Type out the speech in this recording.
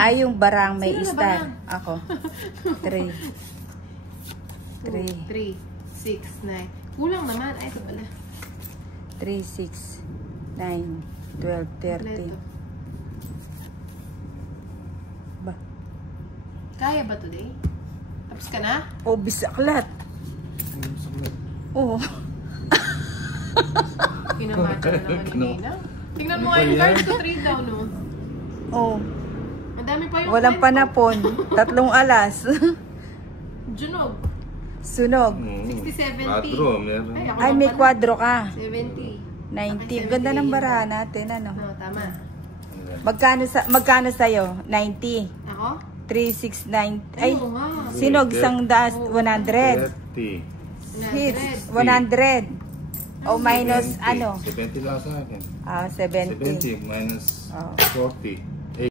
Ay, yung barang may Sino na star. barang? Ako. 3. 3, 6, 9. Kulang naman. Ay, ito pala. 3, 6, 9, 12, 13. Ba? Kaya ba today? Tapos ka na? Oh, bisaklat. Oh. Kinamacha na naman ni Nina. Tingnan mo nga yung cards ko, 3 daw, no? Oh. Ang dami pa yung Walang panapon. 3 alas. Junog. Sunog. 60, 70. Quadro, meron. ako Ay, lang may pala. kwadro ka. 70. 90. Ganda ng barahan natin, ano? No, tama. Magkano sa'yo? 90. Ako? 3, 6, 9. Ay, Oo nga. sinog isang daas, 100. 30. Hits, 100. O minus 70. ano? 70 lang sa akin. 70. 70 minus Oh. 40.